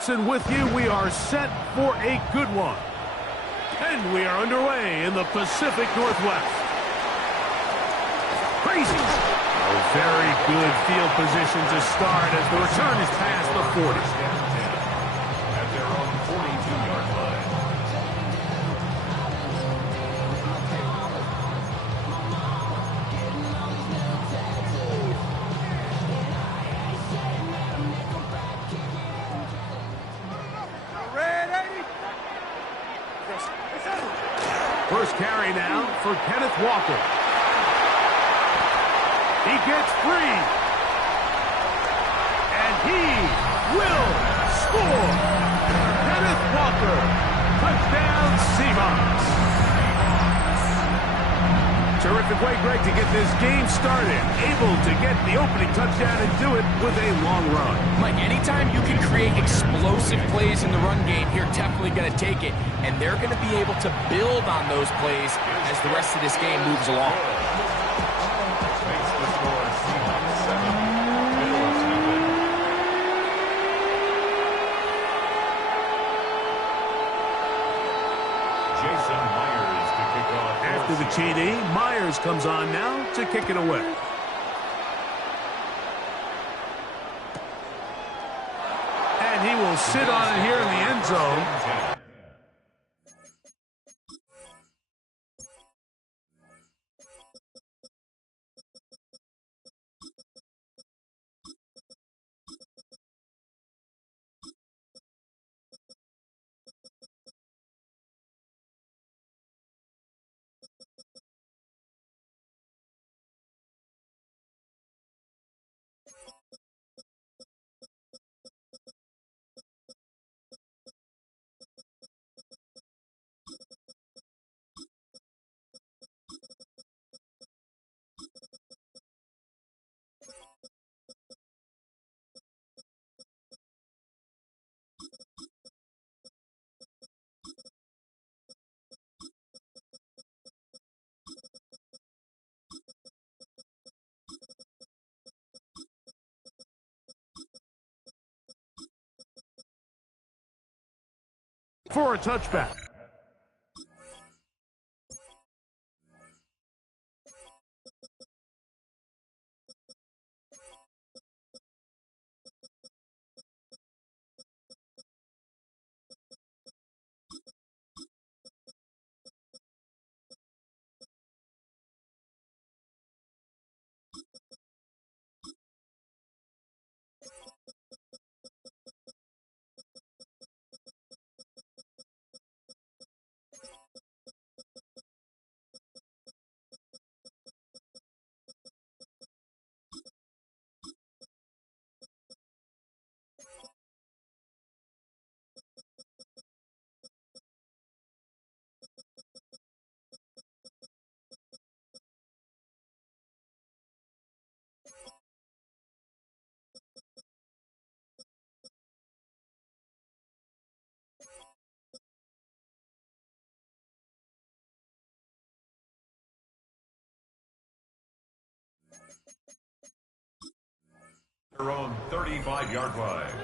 Johnson with you. We are set for a good one. And we are underway in the Pacific Northwest. Crazy. A very good field position to start as the return is past the 40. At their own 42-yard line. First carry now for Kenneth Walker. He gets free. And he will score. Kenneth Walker. Touchdown, Seahawks. Terrific way, Greg, to get this game started. Able to get the opening touchdown and do it with a long run. Mike, anytime you can create explosive plays in the run game, you're definitely going to take it. And they're going to be able to build on those plays as the rest of this game moves along. Makes the score Seahawks 7, Bills 0. Jason Myers to kick off. After the TD, Myers comes on now to kick it away. And he will sit on it here in the end zone. For a touchback. Their own 35-yard line.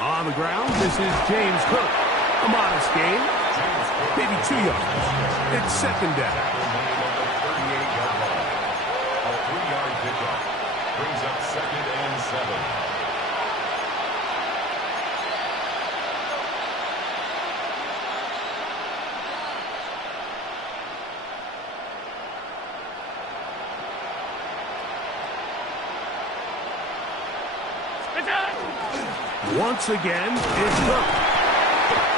On the ground, this is James Cook. A modest gain, maybe 2 yards. It's second down. 38-yard line. A 3-yard pickup brings up 2nd and 7. Once again, it's Cook.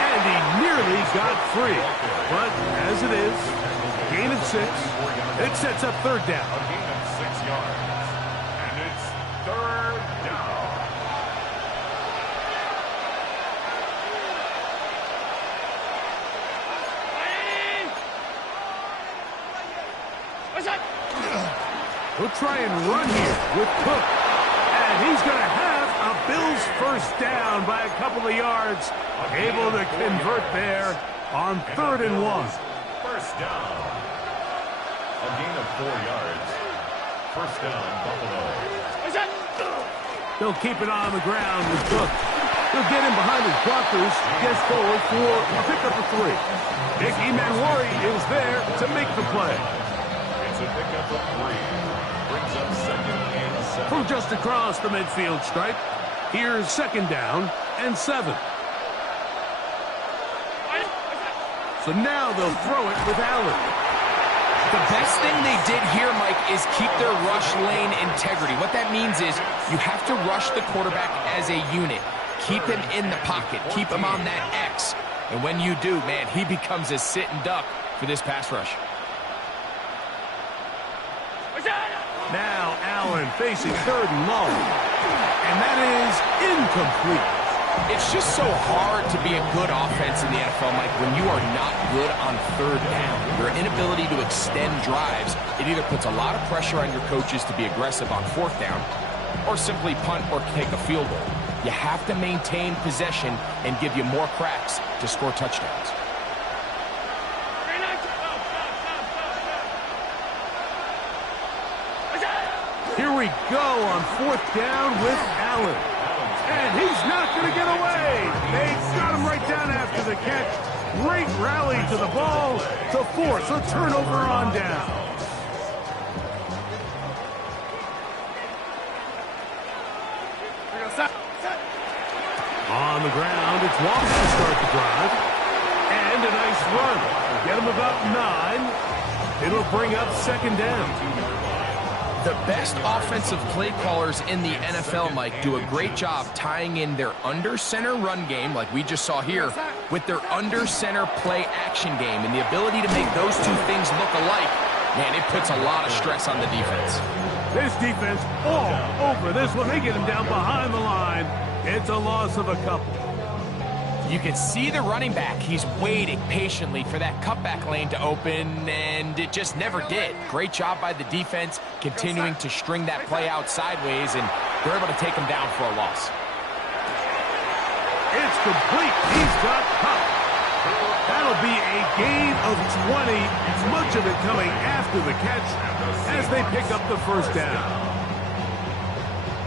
And he nearly got free. But as it is, gain of 6. It sets up third down. A gain of 6 yards. And it's third down. He'll try and run here with Cook. And he's going to have a Bills first down by a couple of yards. Able to convert there on 3rd and 1. First down. A gain of 4 yards. First down, Buffalo. They'll keep it on the ground with Cook. He'll get him behind his blockers, gets forward for a pickup of 3. Nicky Manwari is there to make the play. It's a pickup of 3. Brings up 2nd and 7. From just across the midfield stripe, here's 2nd down and 7. So now they'll throw it with Allen. The best thing they did here, Mike, is keep their rush lane integrity. What that means is you have to rush the quarterback as a unit. Keep him in the pocket. Keep him on that X. And when you do, man, he becomes a sit-and duck for this pass rush. Now Allen facing 3rd and long. And that is incomplete. It's just so hard to be a good offense in the NFL, Mike, when you are not good on 3rd down. Your inability to extend drives, it either puts a lot of pressure on your coaches to be aggressive on 4th down or simply punt or kick a field goal. You have to maintain possession and give you more cracks to score touchdowns. Here we go on 4th down with Allen. And he's not going to get away. They got him right down after the catch. Great rally to the ball to force a turnover on down. On the ground, it's Walker to start the drive. And a nice run. Get him about 9. It'll bring up 2nd down. The best offensive play callers in the NFL, Mike, do a great job tying in their under-center run game, like we just saw here, with their under-center play action game. And the ability to make those two things look alike, man, it puts a lot of stress on the defense. This defense all over this one. They get him down behind the line. It's a loss of a couple. You can see the running back. He's waiting patiently for that cutback lane to open, and it just never did. Great job by the defense continuing to string that play out sideways, and they're able to take him down for a loss. It's complete. He's got Cup. That'll be a gain of 20, much of it coming after the catch as they pick up the first down.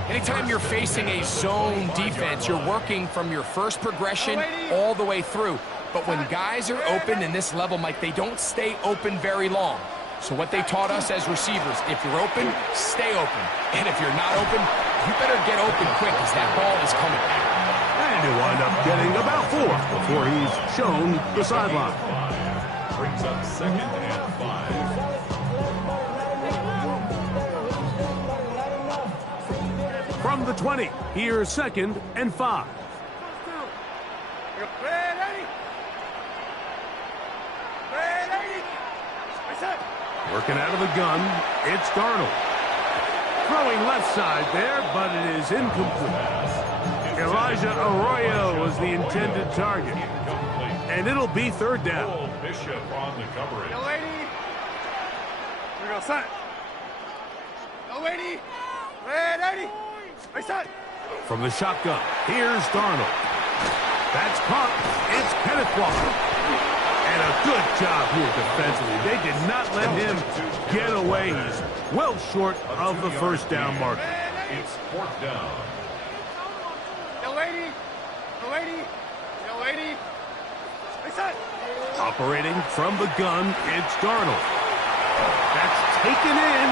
Anytime you're facing a zone defense, you're working from your first progression all the way through. But when guys are open in this level, Mike, they don't stay open very long. So what they taught us as receivers, if you're open, stay open. And if you're not open, you better get open quick as that ball is coming back. And he'll wind up getting about 4 before he's shown the sideline. Brings up 2nd and 5. From the 20, here's 2nd and 5. Working out of the gun, it's Darnold. Throwing left side there, but it is incomplete. Elijah Arroyo was the intended target. And it'll be 3rd down. Bishop on the coverage. No lady. Here we go, son. No lady. Red 80. Right side. From the shotgun, here's Darnold. That's caught. It's Kenneth Walker. And a good job here defensively. They did not let him get away. He's well short of the first down marker. It's 4th down. No lady. No lady. No lady. Right side. Operating from the gun, it's Darnold. That's taken in.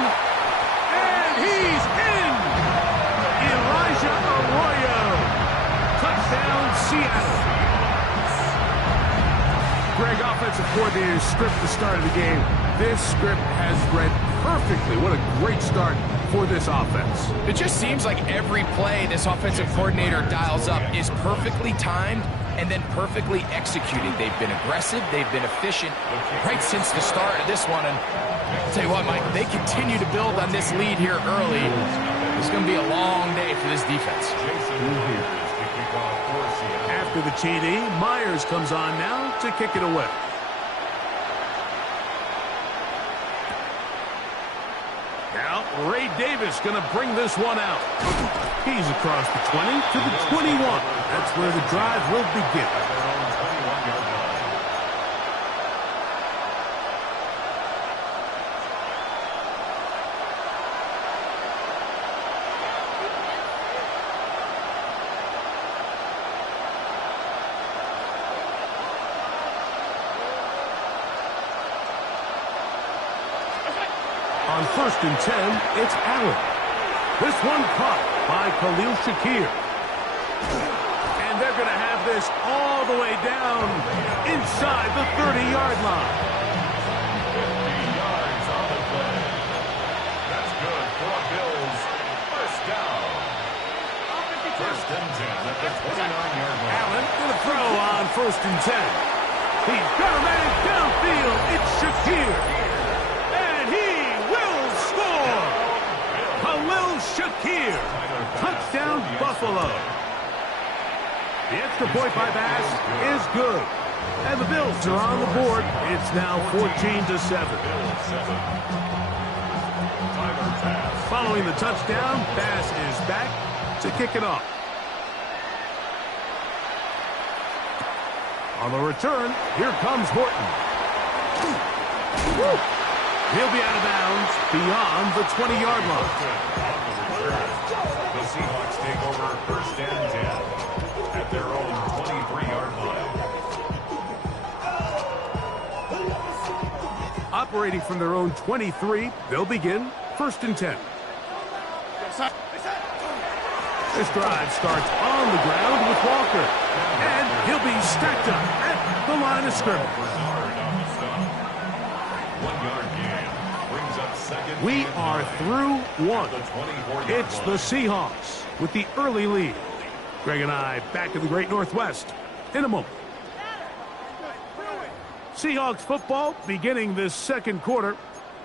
And he's in. Elijah Arroyo. Touchdown, Seattle. Greg, offensive coordinator's script at the start of the game. This script has read perfectly. What a great start for this offense. It just seems like every play this offensive coordinator dials up is perfectly timed and then perfectly executed. They've been aggressive. They've been efficient right since the start of this one. And I'll tell you what, Mike, they continue to build on this lead here early. It's going to be a long day for this defense. After the TD, Myers comes on now to kick it away. Now Ray Davis going to bring this one out. He's across the 20 to the 21. That's where the drive will begin. On 1st and 10, it's Allen. This one caught by Khalil Shakir. And they're going to have this all the way down inside the 30-yard line. 50 yards on the play. That's good for a Bills first down. First and 10 at the 29-yard line. Allen going to throw on 1st and 10. He's got a man downfield. It's Shakir. Khalil Shakir. Touchdown, Buffalo. The extra point by Bass is good. And the Bills are on the board. It's now 14-7. Following the touchdown, Bass is back to kick it off. On the return, here comes Horton. Woo! He'll be out of bounds beyond the 20-yard line. The Seahawks take over 1st and 10 at their own 23-yard line. Operating from their own 23, they'll begin 1st and 10. This drive starts on the ground with Walker. And he'll be stacked up at the line of scrimmage. 1 yard gain brings up second. We are through one. It's the Seahawks with the early lead. Greg and I back in the Great Northwest in a moment. Seahawks football beginning this second quarter.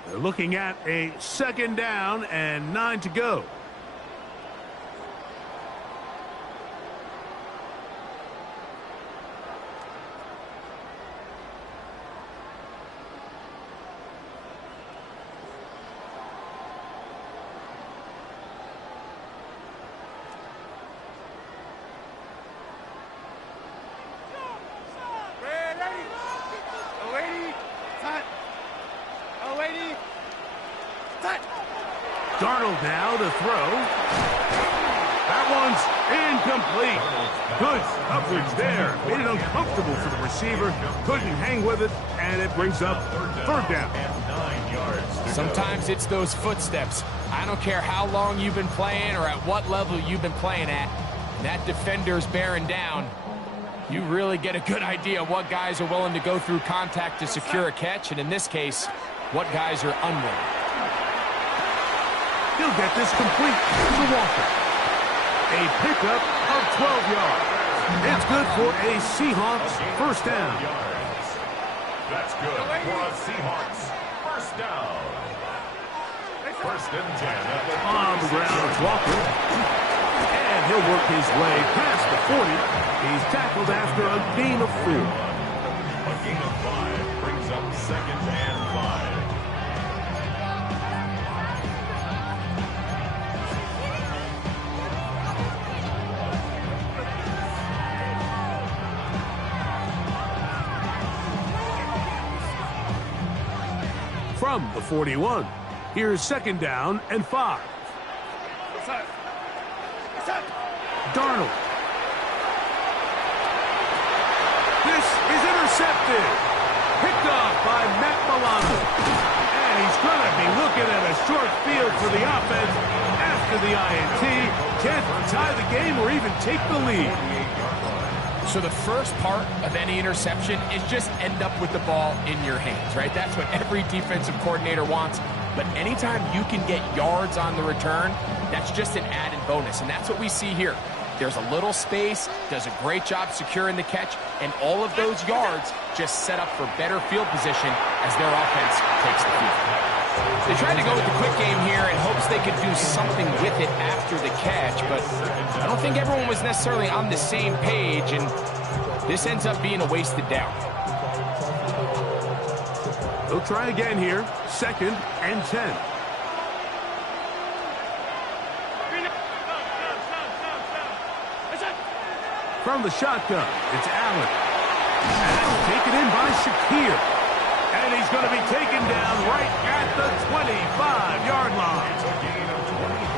They're looking at a 2nd down and 9 to go. Darnold now to throw. That one's incomplete. Good coverage there. Made it uncomfortable for the receiver. Couldn't hang with it, and it brings up 3rd down. Sometimes it's those footsteps. I don't care how long you've been playing or at what level you've been playing at. That defender's bearing down. You really get a good idea of what guys are willing to go through contact to secure a catch, and in this case, what guys are unwilling. He'll get this complete to Walker. A pickup of 12 yards. It's good for a Seahawks 1st down. That's good for a Seahawks 1st down. 1st and 10. On the ground, it's Walker. And he'll work his way past the 40. He's tackled after a gain of 4. A gain of 5 brings up 2nd and 5. From the 41, here's 2nd down and 5. Darnold. This is intercepted. Picked off by Matt Milano. And he's going to be looking at a short field for the offense after the INT. Can't tie the game or even take the lead. So the first part of any interception is just end up with the ball in your hands, right? That's what every defensive coordinator wants. But anytime you can get yards on the return, that's just an added bonus. And that's what we see here. There's a little space, does a great job securing the catch, and all of those yards just set up for better field position as their offense takes the field. They tried to go with the quick game here in hopes they could do something with it after the catch, but I don't think everyone was necessarily on the same page, and this ends up being a wasted down. They'll try again here, 2nd and 10. From the shotgun, it's Allen. And taken in by Shakir. And he's going to be taken down right at the 25-yard line.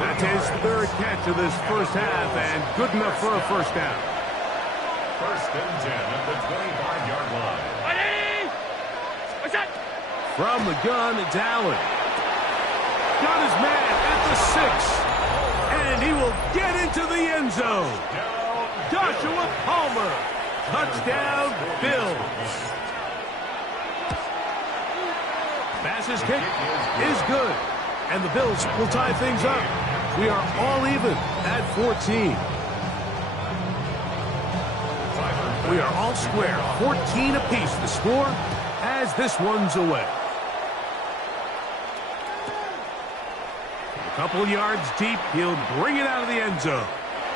That's his third catch of this first half, and good enough for a first down. First and 10 at the 25-yard line. From the gun, it's Allen. Got his man at the 6. And he will get into the end zone. Joshua Palmer. Touchdown, Bills. Bass's kick is good. And the Bills will tie things up. We are all even at 14. We are all square. 14 apiece the score as this one's away. A couple yards deep, he'll bring it out of the end zone.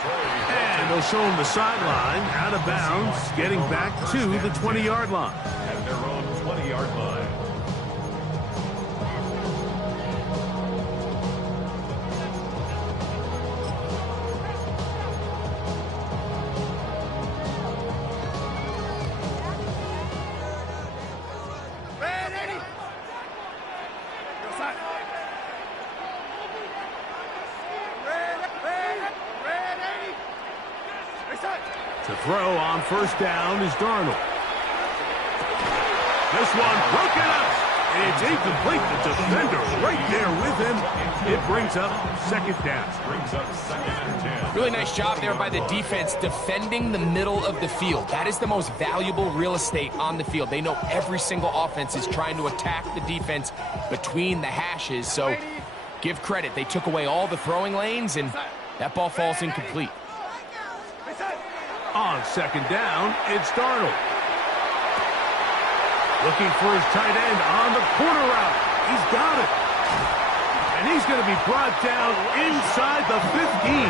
And they'll show him the sideline, out of bounds, getting back to the 20-yard line. At their own 20-yard line. To throw on first down is Darnold. This one broken up. It's incomplete. The defender right there with him. It brings up second down. Brings up second and 10. Really nice job there by the defense defending the middle of the field. That is the most valuable real estate on the field. They know every single offense is trying to attack the defense between the hashes. So give credit. They took away all the throwing lanes, and that ball falls incomplete. On second down, it's Darnold. Looking for his tight end on the corner route. He's got it. And he's going to be brought down inside the 15.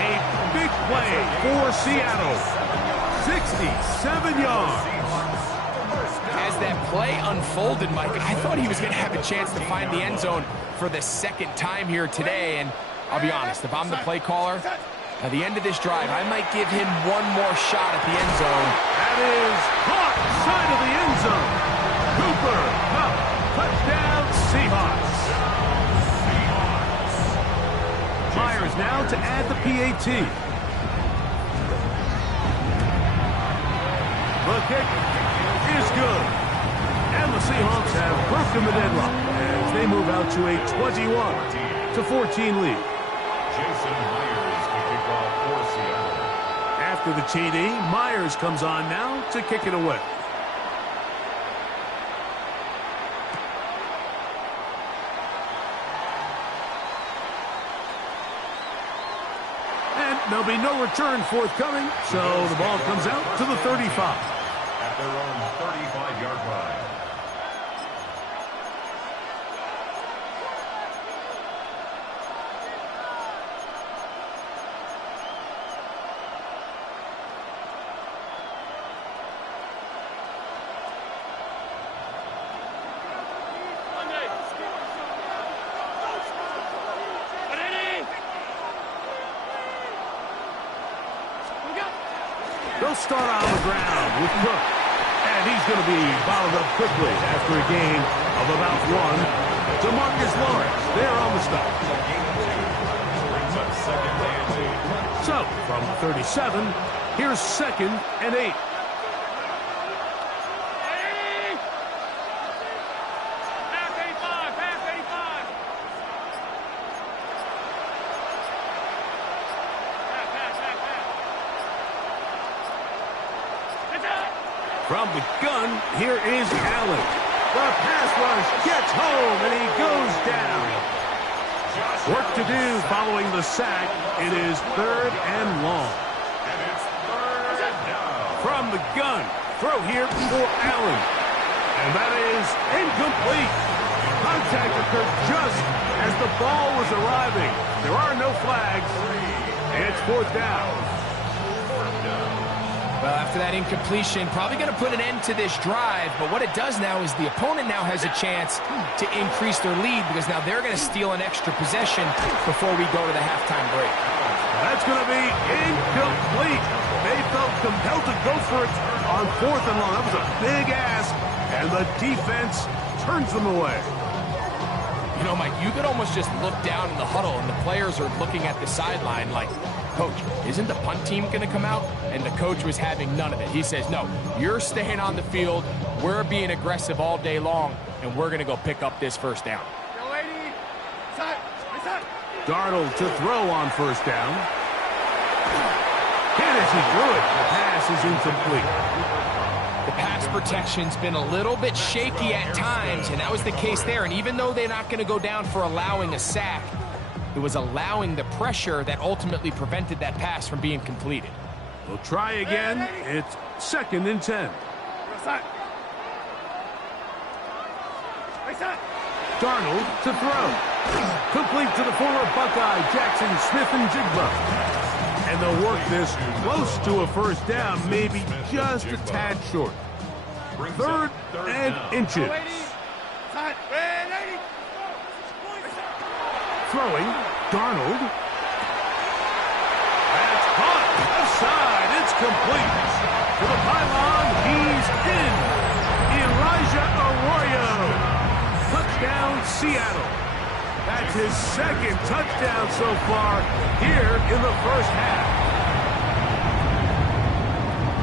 A big play for Seattle. 67 yards. As that play unfolded, Mike, I thought he was going to have a chance to find the end zone for the second time here today. And I'll be honest, if I'm the play caller, at the end of this drive, I might give him one more shot at the end zone. That is caught side of the end zone. Cooper Kupp, touchdown Seahawks. Myers now to add the PAT. The kick is good. And the Seahawks have broken the deadlock as they move out to a 21-14 lead. Jason Myers to kick off for Seattle. After the TD, Myers comes on now to kick it away. And there'll be no return forthcoming, so the ball comes out to the 35. At their own 35-yard line. They'll start on the ground with Cook. And he's going to be bottled up quickly after a gain of about 1. DeMarcus Lawrence there on the stop. So, from 37, here's 2nd and 8. From the gun, here is Allen. The pass rush gets home, and he goes down. Work to do following the sack. It is 3rd and long. And it's 3rd down. From the gun, throw here for Allen. And that is incomplete. Contact occurred just as the ball was arriving. There are no flags. It's 4th down. Well, after that incompletion, probably going to put an end to this drive, but what it does now is the opponent now has a chance to increase their lead because now they're going to steal an extra possession before we go to the halftime break. That's going to be incomplete. incomplete. They felt compelled to go for it on 4th and long. That was a big ask, and the defense turns them away. You know, Mike, you could almost just look down in the huddle, and the players are looking at the sideline like, Coach, isn't the punt team going to come out? And the coach was having none of it. He says, no, you're staying on the field. We're being aggressive all day long, and we're going to go pick up this first down. Darnold to throw on 1st down. And as he threw it, the pass is incomplete. The pass protection's been a little bit shaky at times, and that was the case there. And even though they're not going to go down for allowing a sack, it was allowing the pressure that ultimately prevented that pass from being completed. We'll try again. It's 2nd and 10. Darnold to throw. Complete to the former Buckeye, Jackson Smith-Njigba. And they'll work this close to a 1st down, maybe just a tad short. 3rd and inches. Throwing, Darnold. That's caught. Left side, it's complete. To the pylon, he's in. Elijah Arroyo. Touchdown, Seattle. That's his 2nd touchdown so far here in the 1st half.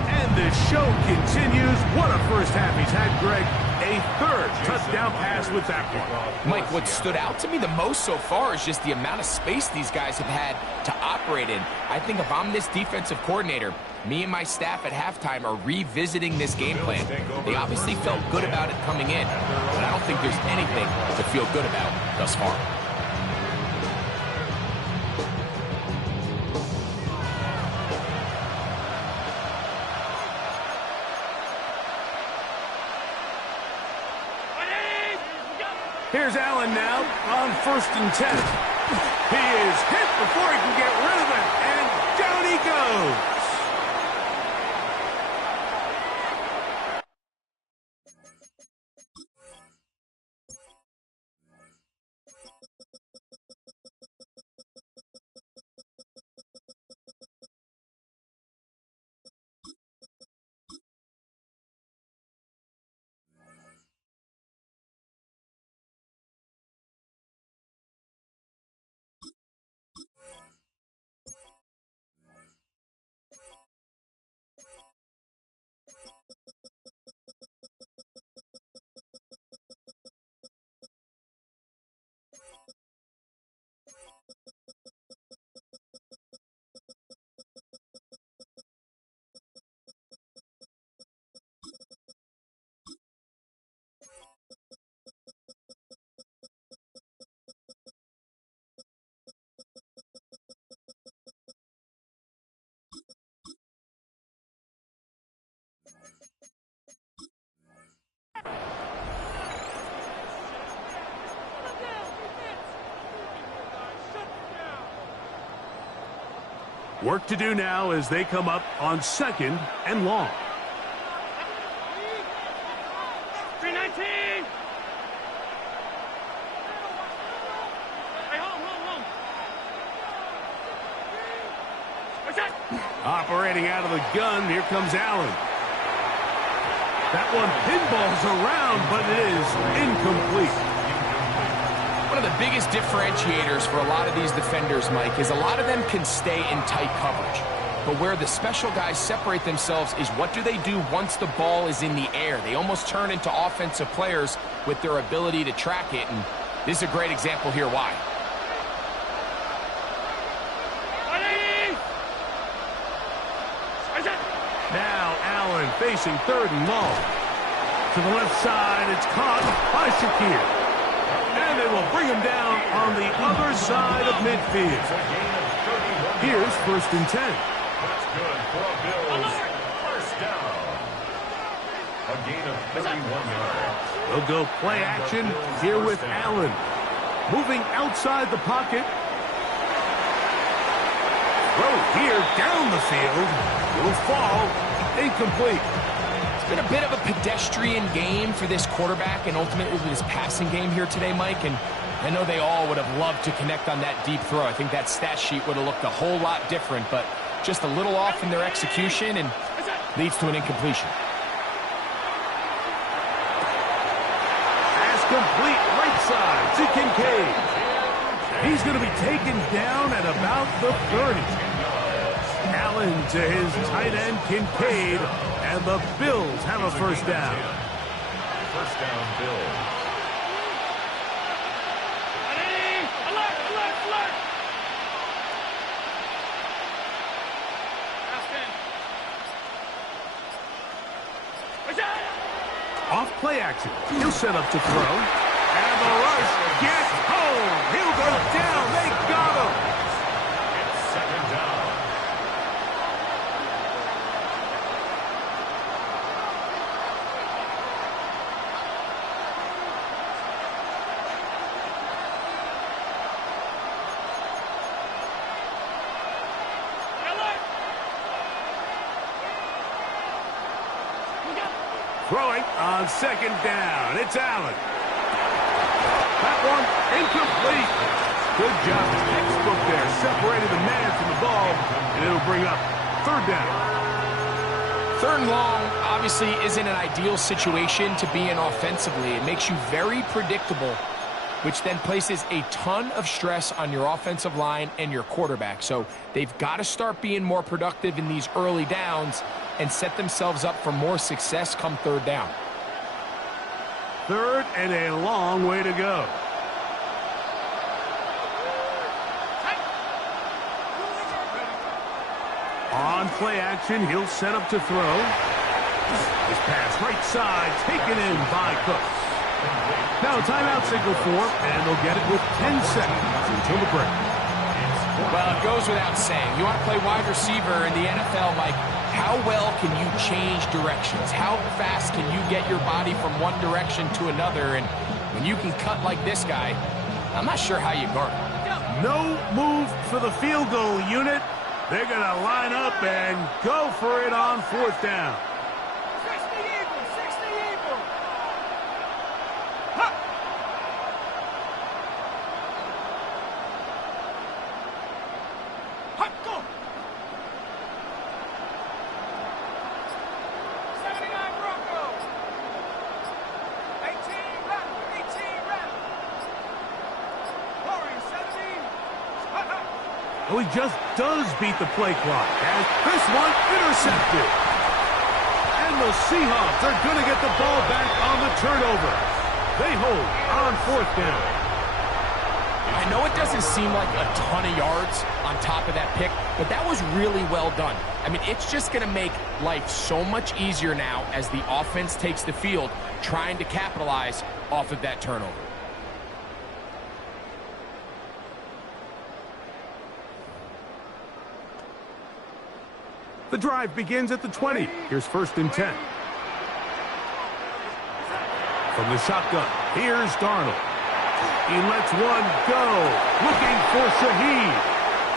And the show continues. What a 1st half he's had, Greg. A 3rd touchdown pass with that one. Mike, what stood out to me the most so far is just the amount of space these guys have had to operate in. I think if I'm this defensive coordinator, me and my staff at halftime are revisiting this game plan. They obviously felt good about it coming in, but I don't think there's anything to feel good about thus far. Here's Allen now on 1st and 10. He is hit before he can get rid of it, and down he goes. Work to do now as they come up on 2nd and long. 319. Operating out of the gun, here comes Allen. That one pinballs around, but it is incomplete. One of the biggest differentiators for a lot of these defenders, Mike, is a lot of them can stay in tight coverage. But where the special guys separate themselves is what do they do once the ball is in the air? They almost turn into offensive players with their ability to track it, and this is a great example here why. Now Allen facing 3rd and long. To the left side, it's caught by Shakir. And they will bring him down on the other side of midfield. Here's 1st and 10. That's good for a Bills 1st down. A gain of 31 yards. They'll go play action here with Allen. Moving outside the pocket. Throw here down the field. Will fall. Incomplete. It's been a bit of a pedestrian game for this quarterback and ultimately this passing game here today, Mike. And I know they all would have loved to connect on that deep throw. I think that stat sheet would have looked a whole lot different, but just a little off in their execution and leads to an incompletion. Pass complete right side to Kincaid. He's going to be taken down at about the 30. Allen to his tight end, Kincaid, and the Bills have a first down. First down, Bills. Off play action. He'll set up to throw. And the rush gets home. He'll go down. They got him. It's second down. Throwing on second down. It's Allen. That one incomplete. Good job. Textbook there. Separated the man from the ball, and it'll bring up third down. Third and long obviously isn't an ideal situation to be in offensively. It makes you very predictable, which then places a ton of stress on your offensive line and your quarterback. So they've got to start being more productive in these early downs and set themselves up for more success come third down. Third and a long way to go. On play action, he'll set up to throw. His pass right side, taken in by Cooks. Now timeout signal for, and they'll get it with 10 seconds until the break. Well, it goes without saying. You want to play wide receiver in the NFL, Mike, how well can you change directions? How fast can you get your body from one direction to another? And when you can cut like this guy, I'm not sure how you guard him. No move for the field goal unit. They're going to line up and go for it on fourth down. 60 Eagles, 60 Eagles. Ha! Ha, go! 79 Broncos. 18 rattle, 18 rattle. Corey, 70. Ha, ha. Oh, he just does beat the play clock. And this one intercepted. And the Seahawks are going to get the ball back on the turnover. They hold on fourth down. I know it doesn't seem like a ton of yards on top of that pick, but that was really well done. I mean, it's just going to make life so much easier now as the offense takes the field, trying to capitalize off of that turnover. The drive begins at the 20. Here's first and 10. From the shotgun, here's Darnold. He lets one go, looking for Shaheed.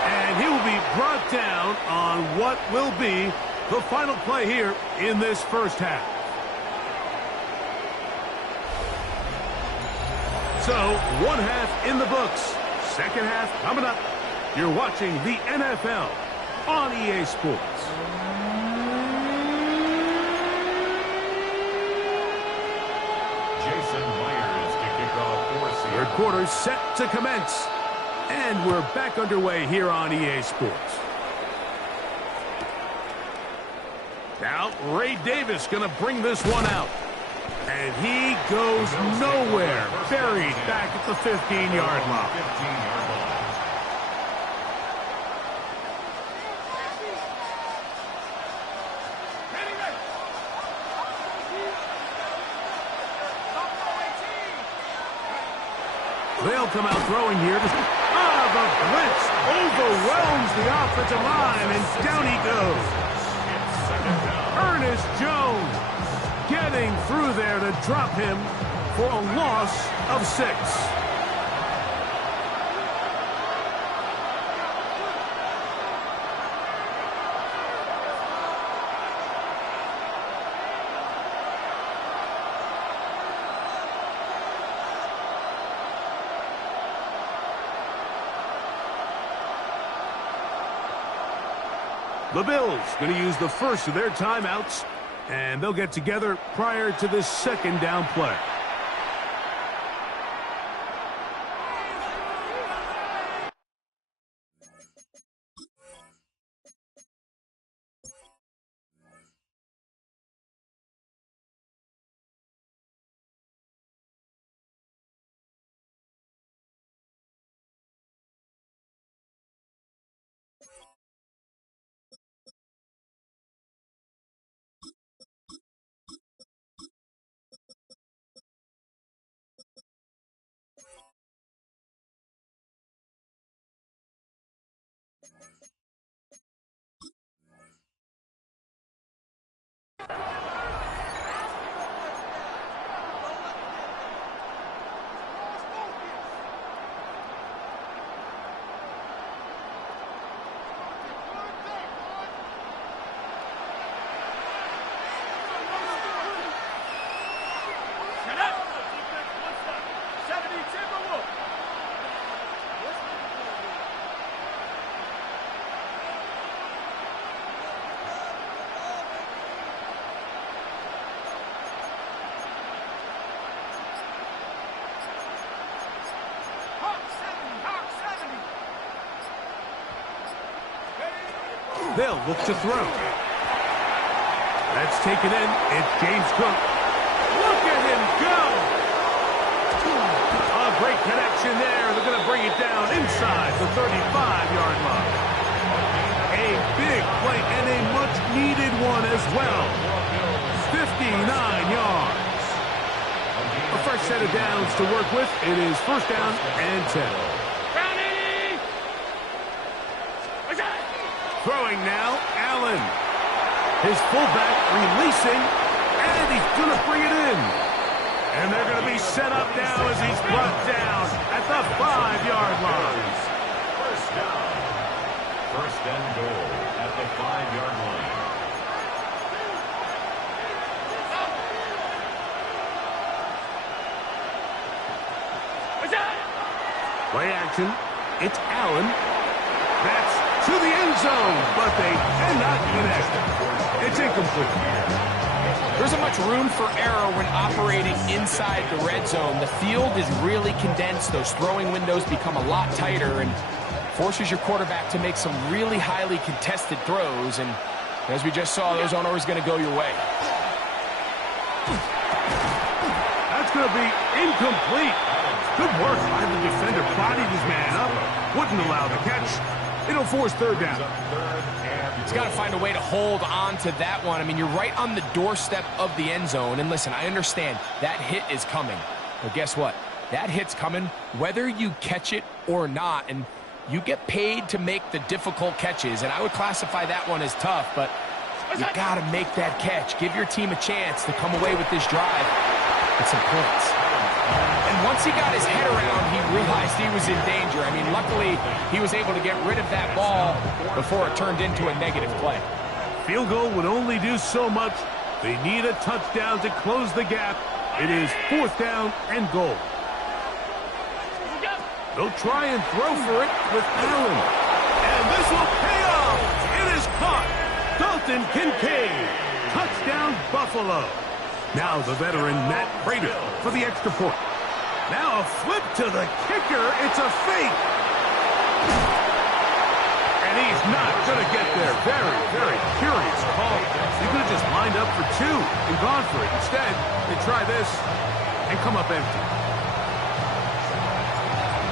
And he will be brought down on what will be the final play here in this first half. So, one half in the books. Second half coming up. You're watching the NFL on EA Sports. Third quarter set to commence. And we're back underway here on EA Sports. Now, Ray Davis going to bring this one out. And he goes nowhere. Buried back at the 15-yard line. They'll come out throwing here. The blitz overwhelms the offensive line, and down he goes. Ernest Jones getting through there to drop him for a loss of 6. The Bills going to use the first of their timeouts, and they'll get together prior to this second down play. They'll look to throw. That's taken in. It's James Cook. Look at him go! A great connection there. They're going to bring it down inside the 35-yard line. A big play and a much-needed one as well. 59 yards. A fresh set of downs to work with. It is first down and 10. Throwing now, Allen. His fullback releasing, and he's going to bring it in. And they're going to be set up now as he's brought down at the 5-yard line. First down. First and goal at the 5-yard line. Play action. It's Allen. That's to the end zone, but they cannot connect. It's incomplete. There isn't much room for error when operating inside the red zone. The field is really condensed. Those throwing windows become a lot tighter and forces your quarterback to make some really highly contested throws. And as we just saw, those aren't always going to go your way. That's going to be incomplete. Good work by the defender. Bodied his man up. Wouldn't allow the catch. It'll force third down. He's got to find a way to hold on to that one. I mean, you're right on the doorstep of the end zone. And listen, I understand that hit is coming. But guess what? That hit's coming whether you catch it or not. And you get paid to make the difficult catches. And I would classify that one as tough. But you got to make that catch. Give your team a chance to come away with this drive with some points. And once he got his head around, he realized he was in danger. I mean, luckily, he was able to get rid of that ball before it turned into a negative play. Field goal would only do so much. They need a touchdown to close the gap. It is fourth down and goal. They'll try and throw for it with Allen. And this will pay off. It is caught. Dalton Kincaid. Touchdown, Buffalo. Now the veteran Matt Prater for the extra point. Now a flip to the kicker. It's a fake. And he's not going to get there. Very, very curious call. He could have just lined up for two and gone for it. Instead, they try this and come up empty.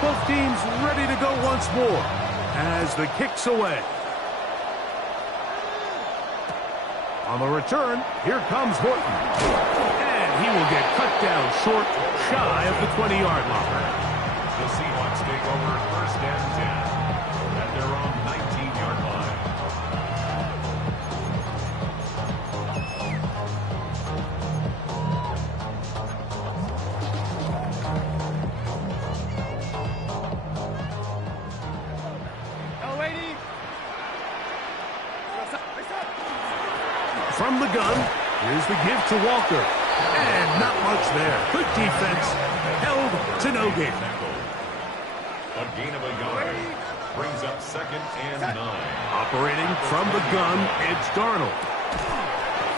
Both teams ready to go once more as the kick's away. On the return, here comes Horton. And he will get cut down short, shy of the 20-yard line. The Seahawks take over first and 10 at their own 19-yard line. From the gun, here's the give to Walker. And not much there. Good defense. Held to no gain. A gain of a yard brings up second and 9. Operating from the gun, it's Darnold.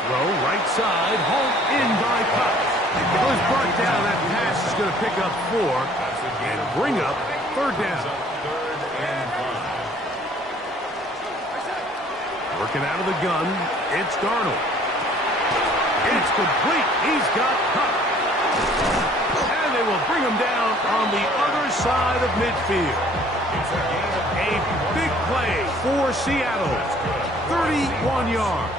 Throw right side, hauled in by Cox. It was brought down. That pass is going to pick up 4 and bring up 3rd down. Working out of the gun, it's Darnold. It's complete. He's got Cox. And they will bring him down on the other side of midfield. A big play for Seattle. 31 yards.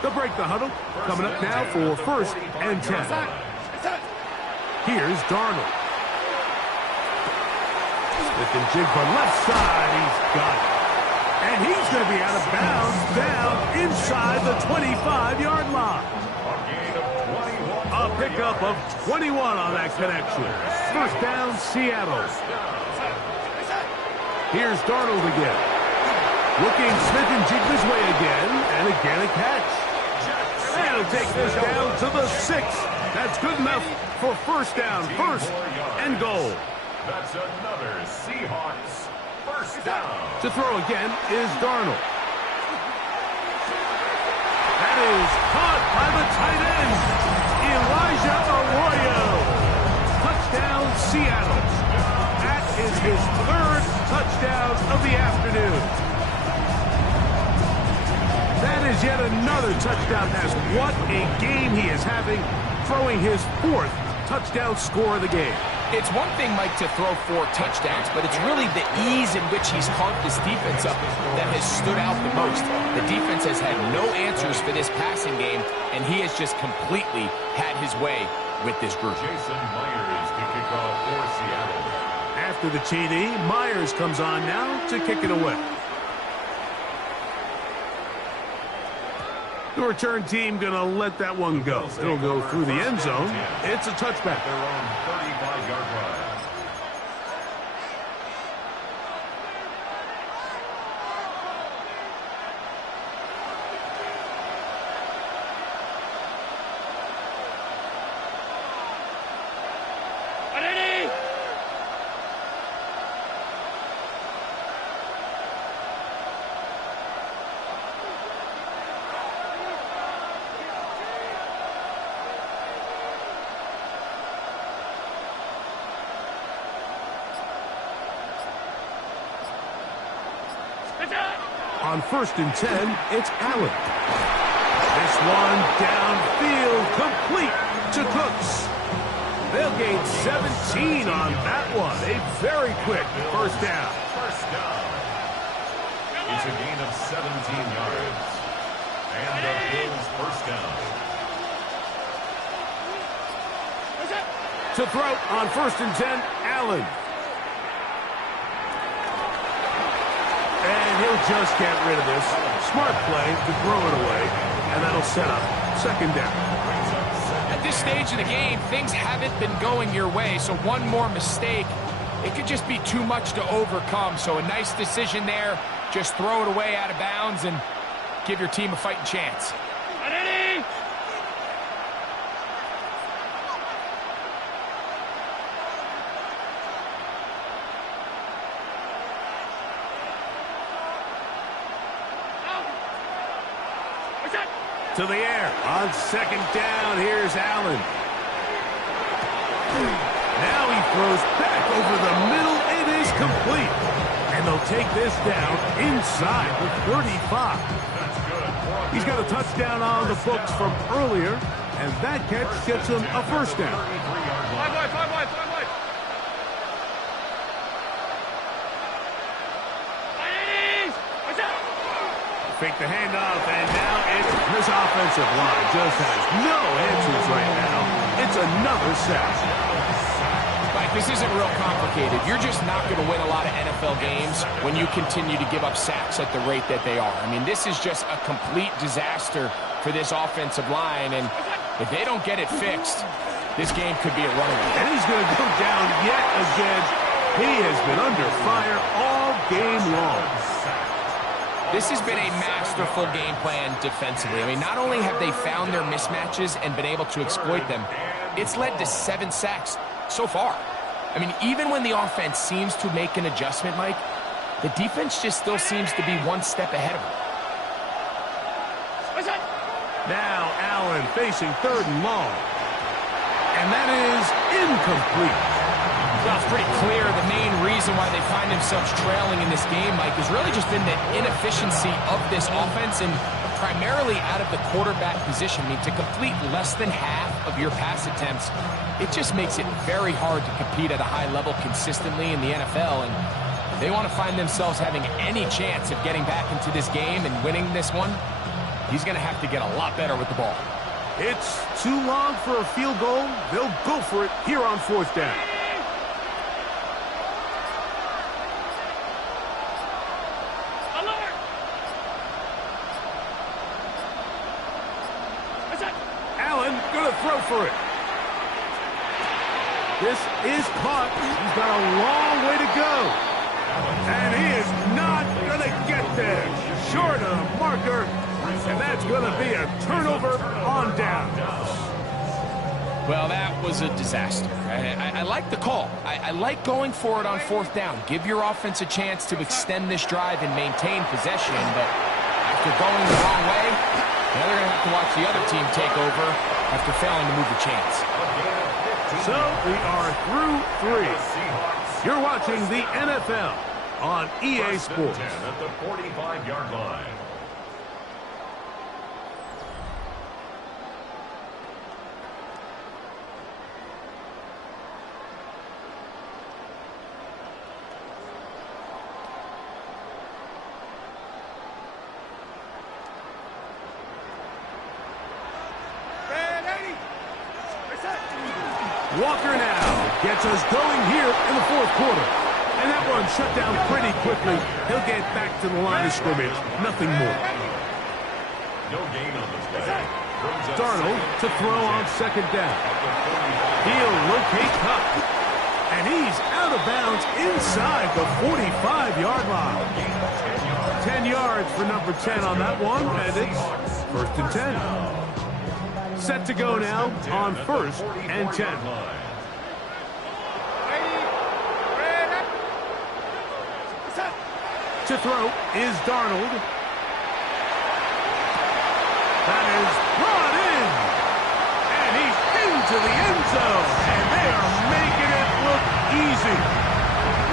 They'll break the huddle. Coming up now for 1st and 10. Here's Darnold. Stick and jig for left side. He's got it. And he's going to be out of bounds down inside the 25-yard line. A pickup of 21 on that connection. 1st down, Seattle. Here's Darnold again. Looking Smith and jig his way again, and again a catch. And he'll take this down to the 6th. That's good enough for 1st down, 1st and goal. That's another Seahawks 1st down. To throw again is Darnold. That is caught by the tight end, Elijah Arroyo. Touchdown, Seattle. That is his 3rd touchdown of the afternoon. That is yet another touchdown pass. What a game he is having, throwing his 4th touchdown score of the game. It's one thing, Mike, to throw 4 touchdowns, but it's really the ease in which he's carved this defense up that has stood out the most. The defense has had no answers for this passing game, and he has just completely had his way with this group. Jason Myers to kick off for Seattle. After the TD, Myers comes on now to kick it away. The return team going to let that one go. It'll go through the end zone. It's a touchback. Their own 35-yard line. On 1st and 10, it's Allen. This one downfield, complete to Cooks. They'll gain 17 on that one. A very quick 1st down. 1st down. It's a gain of 17 yards. And the Bills 1st down. To throw on 1st and 10, Allen. And he'll just get rid of this. Smart play to throw it away, and that'll set up 2nd down. At this stage of the game, things haven't been going your way, so one more mistake, it could just be too much to overcome. So a nice decision there. Just throw it away out of bounds and give your team a fighting chance. To the air. On 2nd down, here's Allen. Now he throws back over the middle. It is complete. And they'll take this down inside the 35. He's got a touchdown on the books from earlier, and that catch gets him a 1st down. Fake the handoff, and now it's this offensive line just has no answers right now. It's another sack. Mike, this isn't real complicated. You're just not going to win a lot of NFL games when you continue to give up sacks at the rate that they are. I mean, this is just a complete disaster for this offensive line, and if they don't get it fixed, this game could be a runaway. And he's going to go down yet again. He has been under fire all game long. This has been a masterful game plan defensively. I mean, not only have they found their mismatches and been able to exploit them, it's led to 7 sacks so far. I mean, even when the offense seems to make an adjustment, Mike, the defense just still seems to be one step ahead of them. Now Allen facing 3rd and long. And that is incomplete. Well, it's pretty clear the main reason why they find themselves trailing in this game, Mike, has really just been the inefficiency of this offense and primarily out of the quarterback position. I mean, to complete less than half of your pass attempts, it just makes it very hard to compete at a high level consistently in the NFL. And they want to find themselves having any chance of getting back into this game and winning this one. He's going to have to get a lot better with the ball. It's too long for a field goal. They'll go for it here on 4th down. Allen gonna throw for it. This is caught. He's got a long way to go. And he is not gonna get there. Short of the marker. And that's gonna be a turnover on down. Well, that was a disaster. I like the call. I like going for it on 4th down. Give your offense a chance to extend this drive and maintain possession, but after going the wrong way, now they're going to have to watch the other team take over after failing to move the chains. So we are through 3. You're watching the NFL on EA Sports. At the 45-yard line. Walker now gets us going here in the 4th quarter. And that one shut down pretty quickly. He'll get back to the line of scrimmage. Nothing more. No gain on this play. Darnold to throw on 2nd down. He'll locate Cup. And he's out of bounds inside the 45-yard line. 10 yards for number 10 on that one. And it's 1st and 10. Set to go now on 1st and 10. To throw is Darnold. That is brought in. And he's into the end zone. And they are making it look easy.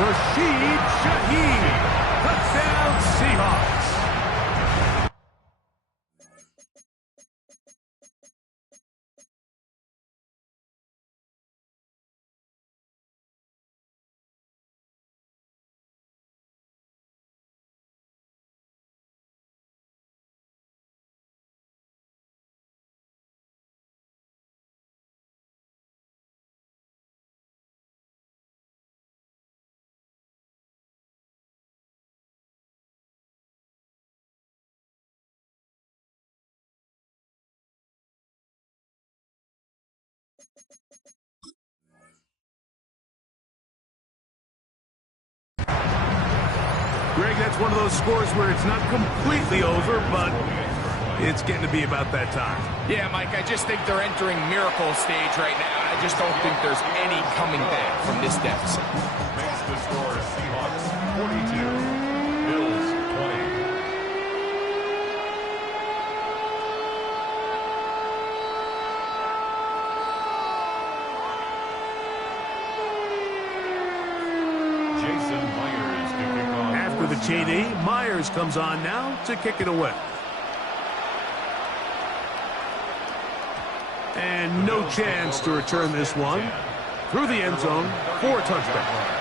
Rashid Shaheed. Touchdown Seahawks. Greg, that's one of those scores where it's not completely over, but it's getting to be about that time. Yeah, Mike, I just think they're entering miracle stage right now. I just don't think there's any coming back from this deficit. Makes the score Seahawks 42, Bills 20. Jason Myers to kick off. After the TD, Myers comes on now to kick it away. And no chance to return this one through the end zone for a touchdown.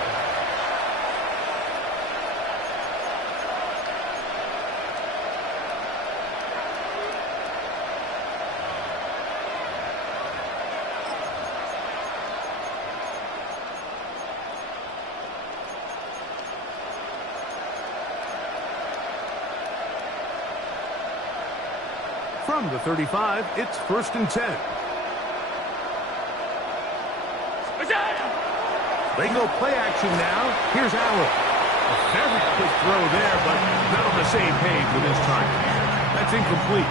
From the 35, it's 1st and 10. They go play action now. Here's Allen. A very quick throw there, but not on the same page with his time. That's incomplete.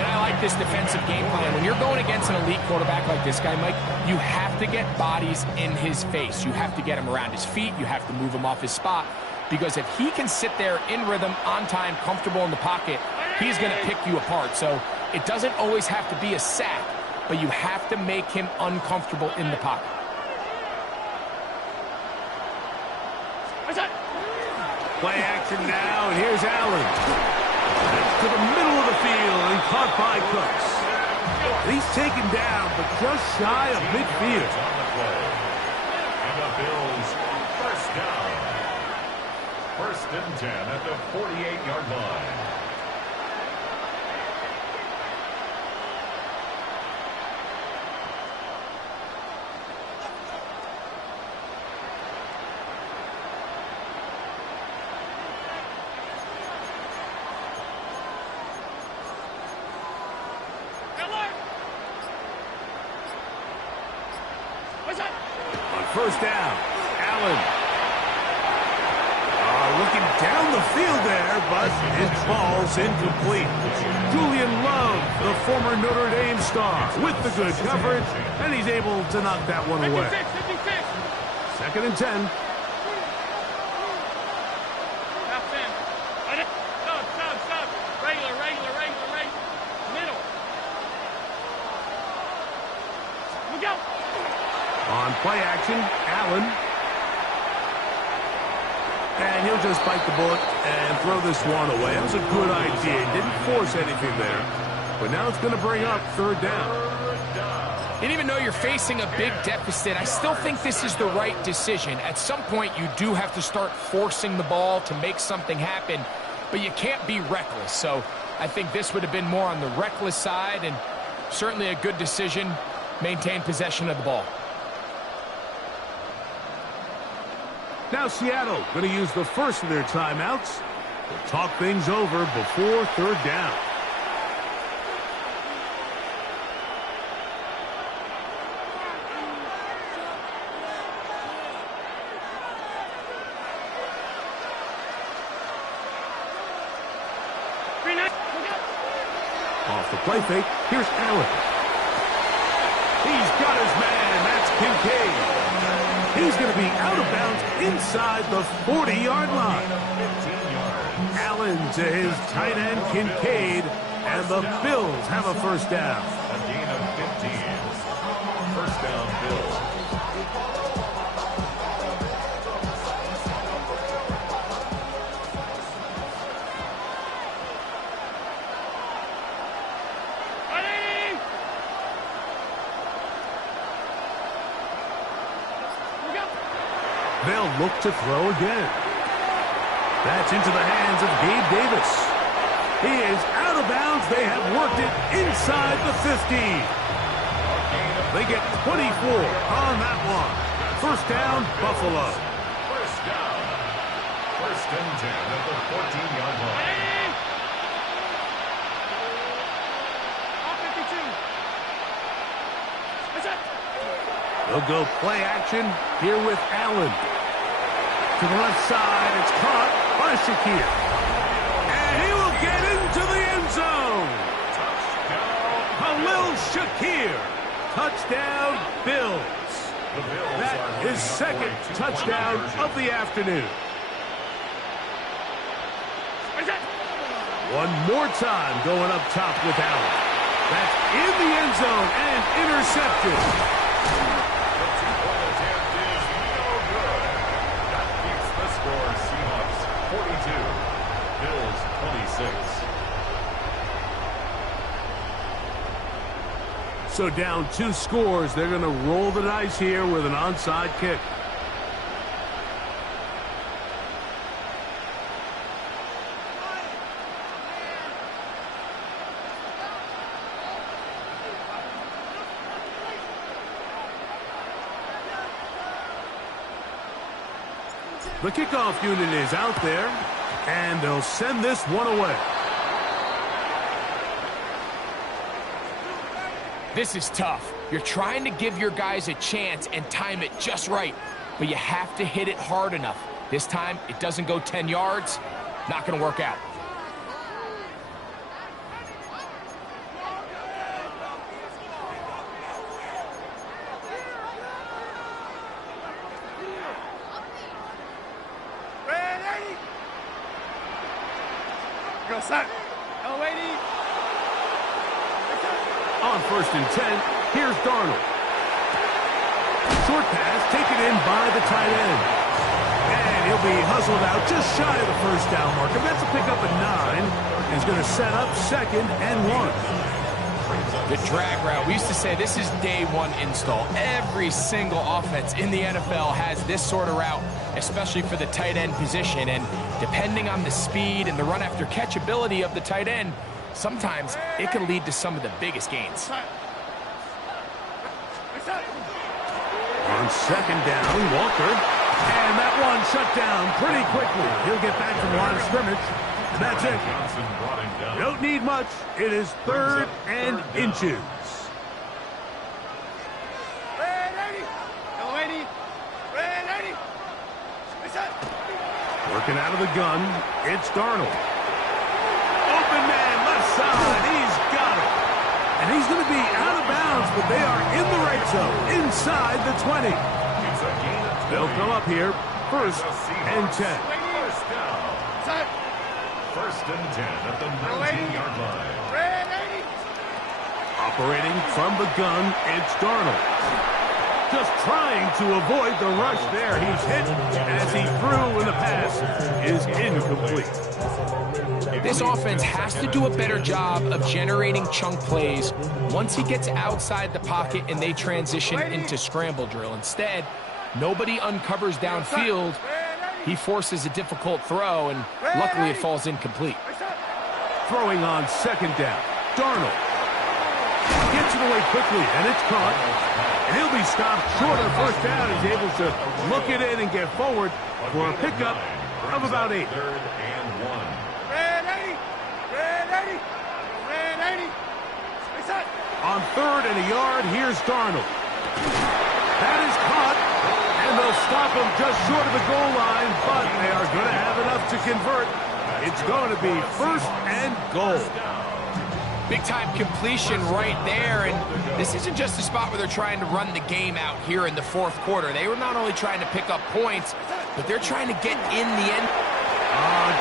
And I like this defensive game plan. When you're going against an elite quarterback like this guy, Mike, you have to get bodies in his face. You have to get him around his feet. You have to move him off his spot. because if he can sit there in rhythm, on time, comfortable in the pocket, he's going to pick you apart. So it doesn't always have to be a sack, but you have to make him uncomfortable in the pocket. Play action now, and here's Allen. That's to the middle of the field and caught by Cooks. And he's taken down, but just shy of midfield. And the Bills, first down. 1st and 10 at the 48-yard line. On 1st down, Allen. Looking down the field there, but it falls incomplete. Julian Love, the former Notre Dame star, with the good coverage, and he's able to knock that one away. 2nd and 10. On play action, Allen. And he'll just bite the bullet and throw this one away. That was a good idea. He didn't force anything there. But now it's going to bring up 3rd down. And even though you're facing a big deficit, I still think this is the right decision. At some point, you do have to start forcing the ball to make something happen, but you can't be reckless. So I think this would have been more on the reckless side, and certainly a good decision. Maintain possession of the ball. Now Seattle going to use the first of their timeouts to talk things over before 3rd down. Off the play fake, here's Allen. He's got his man, that's Kincaid. He's going to be out of bounds inside the 40-yard line. Allen to his tight end, Kincaid, and the Bills have a 1st down. A gain of 15. 1st down, Bills. They'll look to throw again. That's into the hands of Gabe Davis. He is out of bounds. They have worked it inside the 15. They get 24 on that one. 1st down, Buffalo. 1st down. 1st and 10 at the 14-yard line. They'll go play action here with Allen. To the left side, it's caught by Shakir. And he will get into the end zone. Khalil Shakir. Touchdown, Bills. That is 2nd touchdown of the afternoon. One more time going up top with Allen. That's in the end zone and intercepted. Seahawks 42, Bills 26. So down 2 scores, they're going to roll the dice here with an onside kick. The kickoff unit is out there, and they'll send this one away. This is tough. You're trying to give your guys a chance and time it just right, but you have to hit it hard enough. This time, it doesn't go 10 yards. Not going to work out. Go set. No waiting. On 1st and 10, here's Darnold. Short pass taken in by the tight end. And he'll be hustled out just shy of the first down marker. That's a pickup at 9. He's going to set up 2nd and 1. The drag route. We used to say this is day one install. Every single offense in the NFL has this sort of route, especially for the tight end position. And depending on the speed and the run after catch ability of the tight end, sometimes it can lead to some of the biggest gains. On 2nd down, Walker. And that one shut down pretty quickly. He'll get back to the line of scrimmage. And that's it. Don't need much. It is 3rd and inches. Working out of the gun, it's Darnold. Open man, left side, he's got it. And he's going to be out of bounds, but they are in the right zone, inside the 20. They'll come up here, 1st and 10. First and 10 at the 19-yard line. Operating from the gun, it's Darnold. Just trying to avoid the rush there. He's hit as he threw, and the pass is incomplete. This offense has to do a better job of generating chunk plays once he gets outside the pocket and they transition into scramble drill. Instead, nobody uncovers downfield. He forces a difficult throw, and luckily it falls incomplete. Throwing on 2nd down, Darnold gets it away quickly, and it's caught. And he'll be stopped short of 1st down. He's able to look it in and get forward for a pickup of about 8. 3rd and 1. On 3rd and a yard, here's Darnold. That is caught, and they'll stop him just short of the goal line, but they are going to have enough to convert. It's going to be 1st and goal. Big-time completion right there, and this isn't just a spot where they're trying to run the game out here in the 4th quarter. They were not only trying to pick up points, but they're trying to get in the end.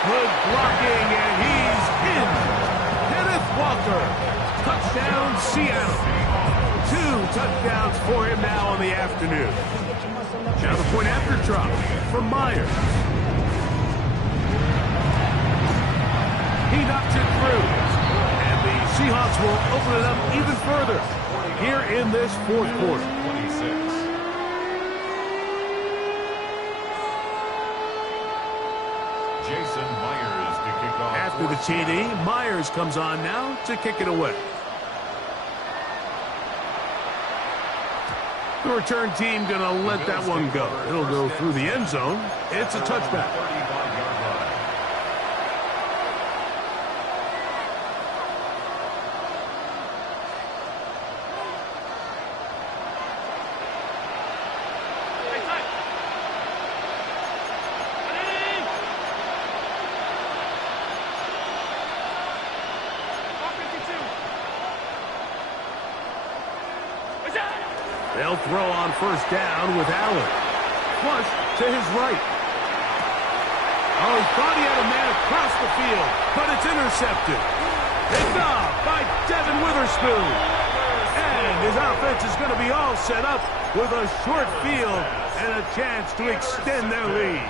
Good blocking, and he's in. Kenneth Walker, touchdown Seattle. 2 touchdowns for him now on the afternoon. Now the point after drop from Myers. He knocks it through. Seahawks will open it up even further here in this 4th quarter. 26. Jason Myers to kick off. After the TD, Myers comes on now to kick it away. The return team going to let that one go. It'll go through the end zone. It's a touchback. 35-yard line. They'll throw on 1st down with Allen. Flush to his right. Oh, he thought he had a man across the field, but it's intercepted. Picked off by Devin Witherspoon. And his offense is going to be all set up with a short field and a chance to extend their lead.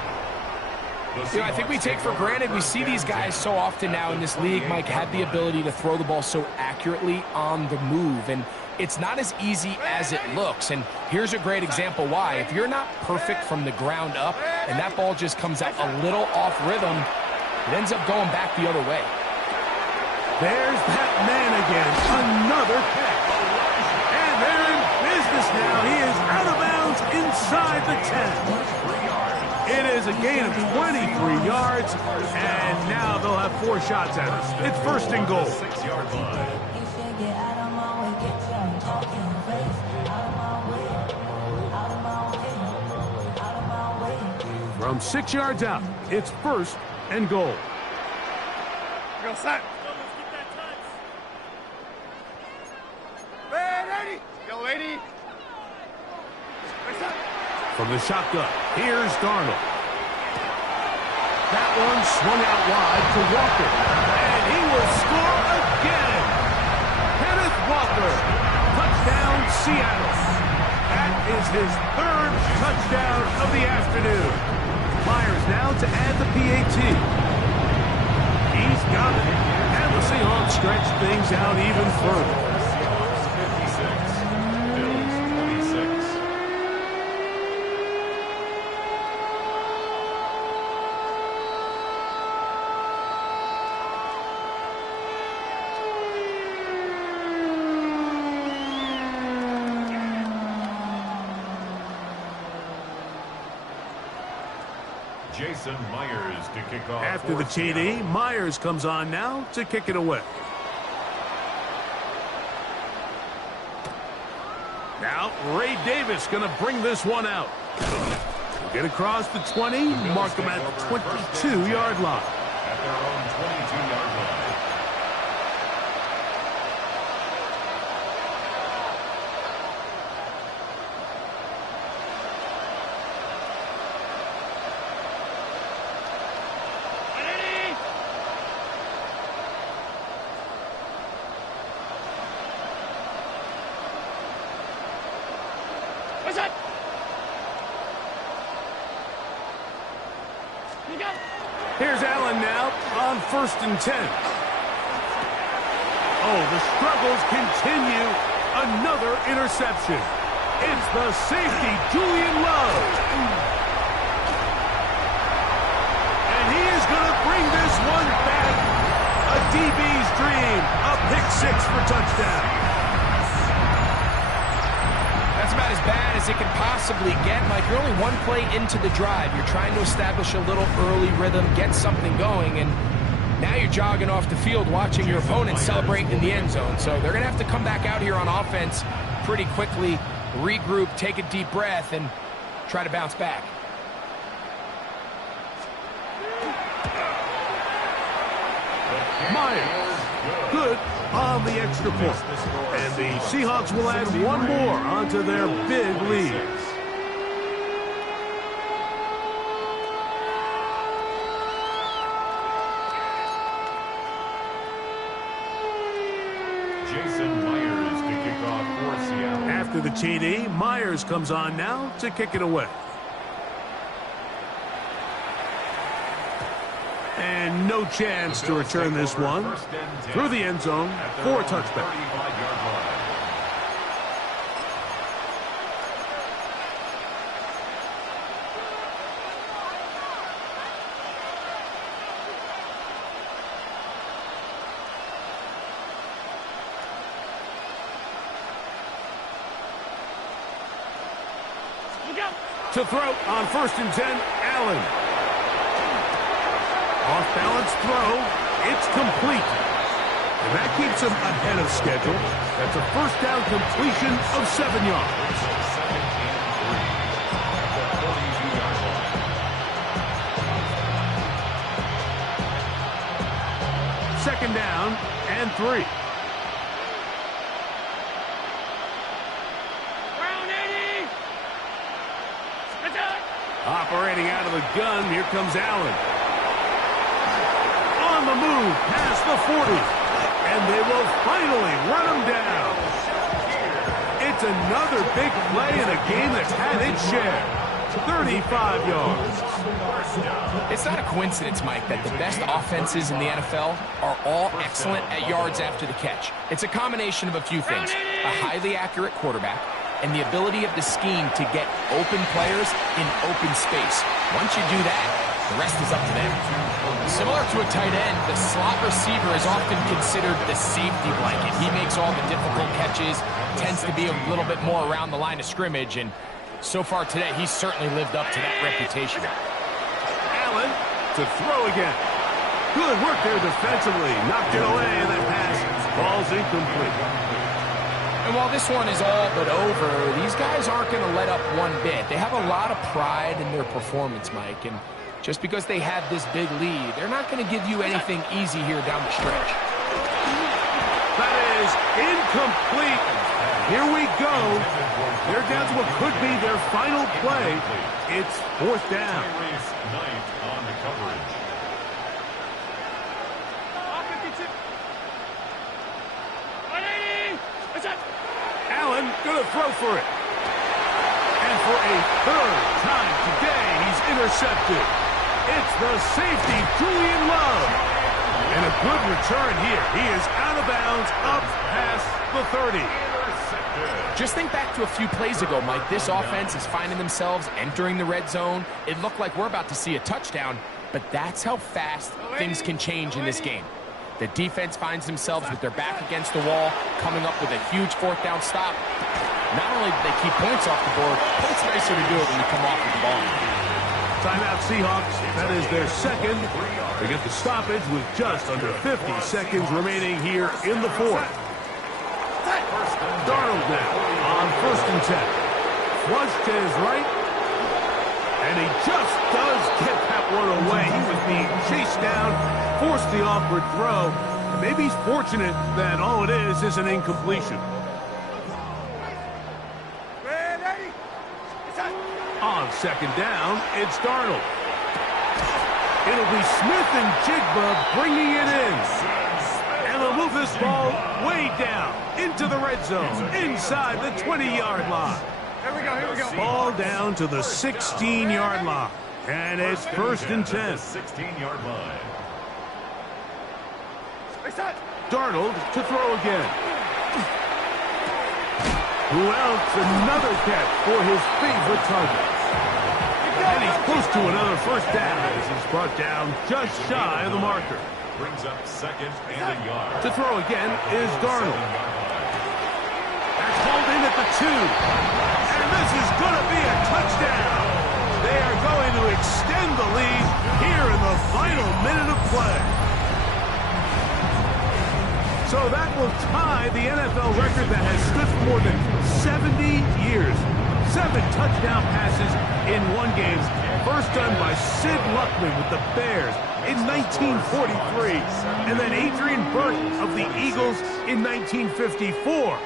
You know, I think we take for granted, we see these guys so often now in this league, Mike, have the ability to throw the ball so accurately on the move. And it's not as easy as it looks. And here's a great example why. If you're not perfect from the ground up and that ball just comes out a little off rhythm, it ends up going back the other way. There's that man again. Another catch. And they're in business now. He is out of bounds inside the 10. It is a gain of 23 yards, and now they'll have 4 shots at us. It's 1st and goal. 6-yard line. From 6 yards out, it's 1st and goal. Go set. Ready. Go lady. From the shotgun, here's Darnold. That one swung out wide to Walker. Seattle. That is his third touchdown of the afternoon. Myers now to add the PAT. He's got it. And the Seahawks stretch things out even further. Seahawks 56, Bills 26. Jason Myers to kick off. After the TD, Myers comes on now to kick it away. Now, Ray Davis going to bring this one out. Get across the 20, mark them at the 22-yard line. At their own 22-yard line. Here's Allen now on 1st and 10. Oh, the struggles continue. Another interception. It's the safety, Julian Love. And he is going to bring this one back. A DB's dream. A pick six for touchdown. That's about as bad as it can possibly get, Mike. You're only one play into the drive. You're trying to establish a little early rhythm, get something going, and now you're jogging off the field watching your opponent celebrate in the end zone. So they're going to have to come back out here on offense pretty quickly, regroup, take a deep breath, and try to bounce back. Myers, good on the extra point. And the Seahawks will add one more onto their big lead. Jason Myers to kick off for Seattle. After the TD, Myers comes on now to kick it away. And no chance to return this one through the end zone for a touchback. To throw on 1st and 10, Allen. Off-balance throw. It's complete. And that keeps him ahead of schedule. That's a first down completion of 7 yards. Second down and 3. Operating out of the gun, here comes Allen. On the move, past the 40. And they will finally run him down. It's another big play in a game that's had its share. 35 yards. It's not a coincidence, Mike, that the best offenses in the NFL are all excellent at yards after the catch. It's a combination of a few things. A highly accurate quarterback, and the ability of the scheme to get open players in open space. Once you do that, the rest is up to them. Similar to a tight end, the slot receiver is often considered the safety blanket. He makes all the difficult catches, tends to be a little bit more around the line of scrimmage, and so far today, he's certainly lived up to that reputation. Allen to throw again. Good work there defensively. Knocked it away, and that pass falls incomplete. And while this one is all but over, these guys aren't going to let up one bit. They have a lot of pride in their performance, Mike. And just because they have this big lead, they're not going to give you anything easy here down the stretch. That is incomplete. Here we go. They're down to what could be their final play. It's 4th down. Knight on the coverage. Allen going to throw for it. And for a third time today, he's intercepted. It's the safety, Julian Love. And a good return here. He is out of bounds, up past the 30. Just think back to a few plays ago, Mike. This offense is finding themselves entering the red zone. It looked like we're about to see a touchdown, but that's how fast things can change in this game. The defense finds themselves with their back against the wall, coming up with a huge fourth down stop. Not only do they keep points off the board, but it's nicer to do it when you come off with the ball. Timeout Seahawks. That is their second. They get the stoppage with just under 50 seconds remaining here in the fourth. Darnold now on 1st and 10. Flush to his right. And he just does get that one away. He was being chased down, forced the awkward throw. Maybe he's fortunate that all it is an incompletion. On 2nd down, it's Darnold. It'll be Smith and Jigba bringing it in. And they'll move this ball way down into the red zone, inside the 20-yard line. Here we go. Ball down to the 16-yard line. And it's 1st and 10. 16-yard line. Darnold to throw again. Who else? Another catch for his favorite target. And he's close to another first down as he's brought down just shy of the marker. Brings up 2nd and a yard. To throw again is Darnold. That's called in at the 2. And this is going to be a touchdown. They are going to extend the lead here in the final minute of play. So that will tie the NFL record that has stood for more than 70 years. 7 touchdown passes in one game. First done by Sid Luckman with the Bears in 1943. And then Adrian Burton of the Eagles in 1954.